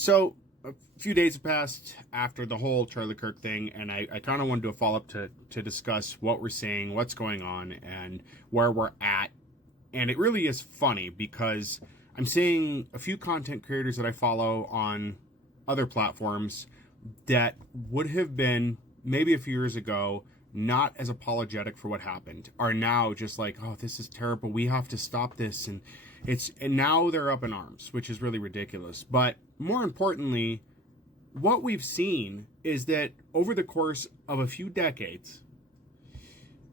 So a few days have passed after the whole Charlie Kirk thing, and I kind of wanted to do a follow-up to discuss what we're seeing, what's going on, and where we're at. And it really is funny because I'm seeing a few content creators that I follow on other platforms that would have been maybe a few years ago not as apologetic for what happened are now just like, oh, this is terrible, we have to stop this, and now they're up in arms, which is really ridiculous. But more importantly, what we've seen is that over the course of a few decades,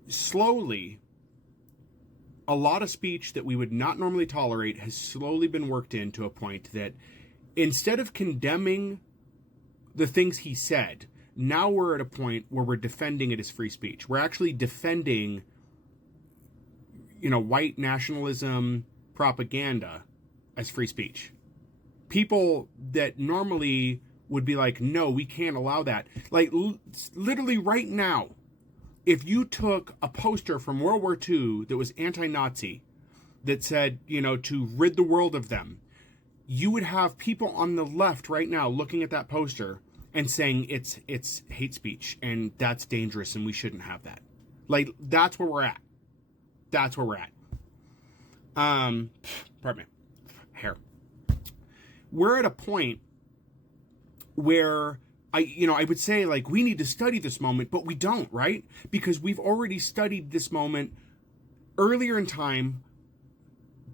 slowly, a lot of speech that we would not normally tolerate has slowly been worked into a point that instead of condemning the things he said, now we're at a point where we're defending it as free speech. We're actually defending, white nationalism propaganda as free speech. People that normally would be like, no, we can't allow that. Like, literally right now, if you took a poster from World War II that was anti-Nazi, that said, to rid the world of them, you would have people on the left right now looking at that poster and saying it's hate speech and that's dangerous and we shouldn't have that. Like, that's where we're at. That's where we're at. Pardon me. Hair. We're at a point where I would say, like, we need to study this moment, but we don't, right? Because we've already studied this moment earlier in time,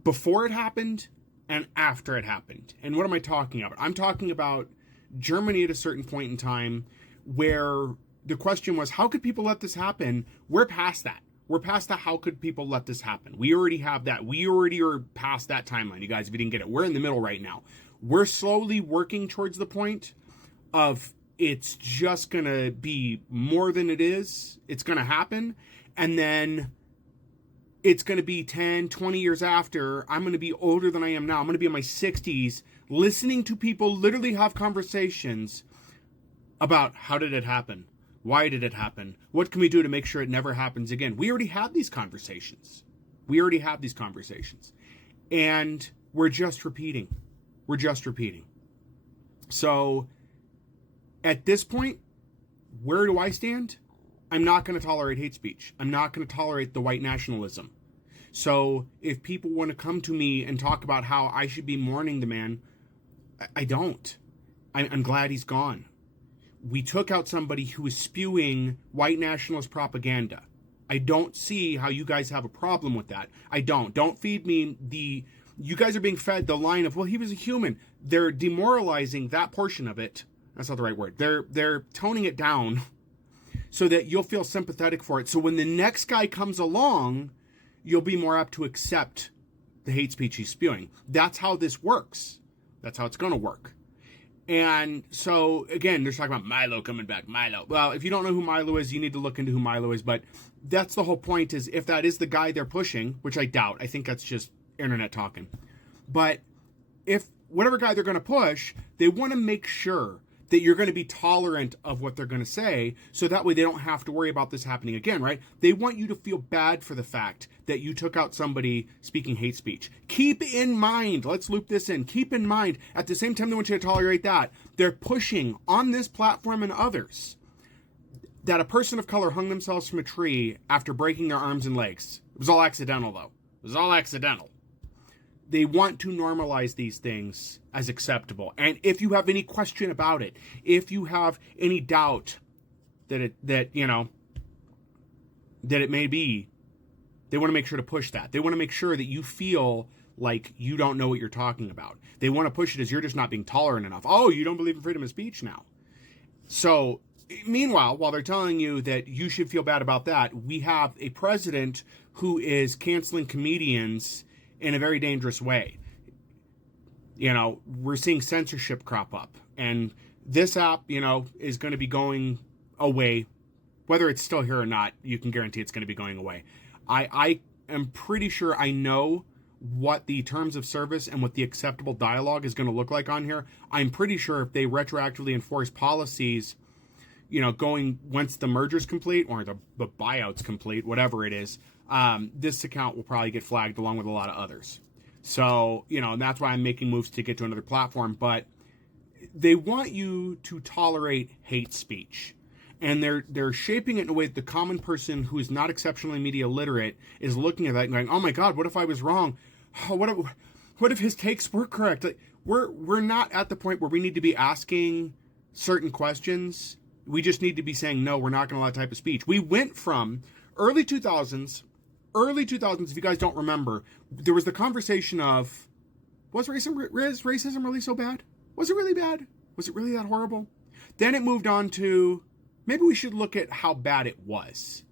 before it happened and after it happened. And what am I talking about? I'm talking about Germany at a certain point in time where the question was, how could people let this happen? We're past that. We're past the how could people let this happen. We already have that. We already are past that timeline, you guys, if you didn't get it. We're in the middle right now. We're slowly working towards the point of it's just going to be more than it is. It's going to happen. And then it's going to be 10, 20 years after. I'm going to be older than I am now. I'm going to be in my 60s listening to people literally have conversations about how did it happen? Why did it happen? What can we do to make sure it never happens again? We already have these conversations. And we're just repeating. So at this point, where do I stand? I'm not going to tolerate hate speech. I'm not going to tolerate the white nationalism. So if people want to come to me and talk about how I should be mourning the man, I don't. I'm glad he's gone. We took out somebody who was spewing white nationalist propaganda. I don't see how you guys have a problem with that. I don't. Don't feed me you guys are being fed the line of, well, he was a human. They're demoralizing that portion of it. That's not the right word. They're toning it down so that you'll feel sympathetic for it. So when the next guy comes along, you'll be more apt to accept the hate speech he's spewing. That's how this works. That's how it's going to work. And so, again, they're talking about Milo coming back. Milo. Well, if you don't know who Milo is, you need to look into who Milo is. But that's the whole point, is if that is the guy they're pushing, which I doubt. I think that's just internet talking. But if whatever guy they're going to push, they want to make sure that you're going to be tolerant of what they're going to say, so that way they don't have to worry about this happening again, right? They want you to feel bad for the fact that you took out somebody speaking hate speech. Keep in mind, let's loop this in, keep in mind, at the same time they want you to tolerate that, they're pushing on this platform and others that a person of color hung themselves from a tree after breaking their arms and legs. It was all accidental, though. It was all accidental. They want to normalize these things as acceptable. And if you have any question about it, if you have any doubt that it may be, they want to make sure to push that. They want to make sure that you feel like you don't know what you're talking about. They want to push it as you're just not being tolerant enough. Oh, you don't believe in freedom of speech now. So, meanwhile, while they're telling you that you should feel bad about that, we have a president who is canceling comedians in a very dangerous way. We're seeing censorship crop up. And this app, is going to be going away. Whether it's still here or not, you can guarantee it's going to be going away. I am pretty sure I know what the terms of service and what the acceptable dialogue is going to look like on here. I'm pretty sure if they retroactively enforce policies, going once the merger's complete or the buyout's complete, whatever it is, this account will probably get flagged along with a lot of others. So, and that's why I'm making moves to get to another platform. But they want you to tolerate hate speech. And they're shaping it in a way that the common person who is not exceptionally media literate is looking at that and going, "Oh my God, what if I was wrong? Oh, what if his takes were correct?" Like, we're not at the point where we need to be asking certain questions. We just need to be saying, no, we're not going to allow that type of speech. We went from early 2000s, if you guys don't remember, there was the conversation of, was racism really so bad? Was it really bad? Was it really that horrible? Then it moved on to, maybe we should look at how bad it was.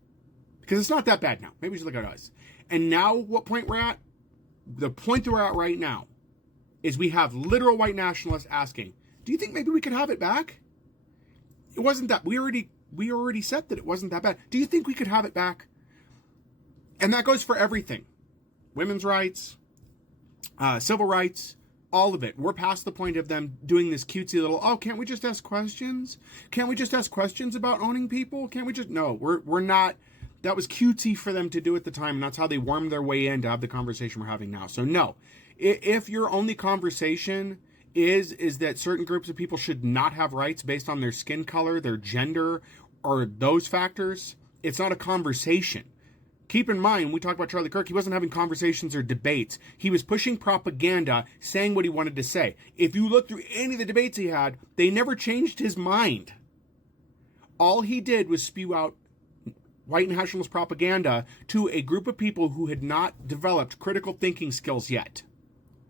Because it's not that bad now. Maybe we should look at us. And now, what point we're at? The point that we're at right now is we have literal white nationalists asking, do you think maybe we could have it back? It wasn't that, we already said that it wasn't that bad. Do you think we could have it back? And that goes for everything. Women's rights, civil rights, all of it. We're past the point of them doing this cutesy little, oh, can't we just ask questions? Can't we just ask questions about owning people? Can't we just, no, we're not, that was cutesy for them to do at the time, and that's how they wormed their way in to have the conversation we're having now. So no, if your only conversation is that certain groups of people should not have rights based on their skin color, their gender, or those factors, it's not a conversation. Keep in mind, when we talk about Charlie Kirk, he wasn't having conversations or debates. He was pushing propaganda, saying what he wanted to say. If you look through any of the debates he had, they never changed his mind. All he did was spew out white nationalist propaganda to a group of people who had not developed critical thinking skills yet.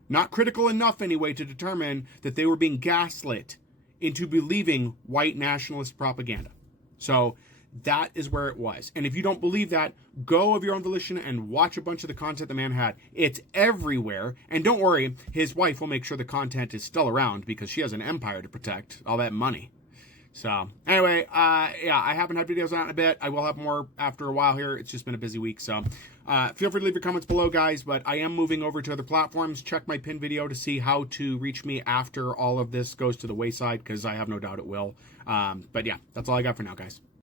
Not critical enough, anyway, to determine that they were being gaslit into believing white nationalist propaganda. So that is where it was. And if you don't believe that, go of your own volition and watch a bunch of the content the man had. It's everywhere. And don't worry, his wife will make sure the content is still around because she has an empire to protect, all that money. So anyway, yeah, I haven't had videos out in a bit. I will have more after a while here. It's just been a busy week. So feel free to leave your comments below, guys. But I am moving over to other platforms. Check my pinned video to see how to reach me after all of this goes to the wayside, because I have no doubt it will. But yeah, that's all I got for now, guys.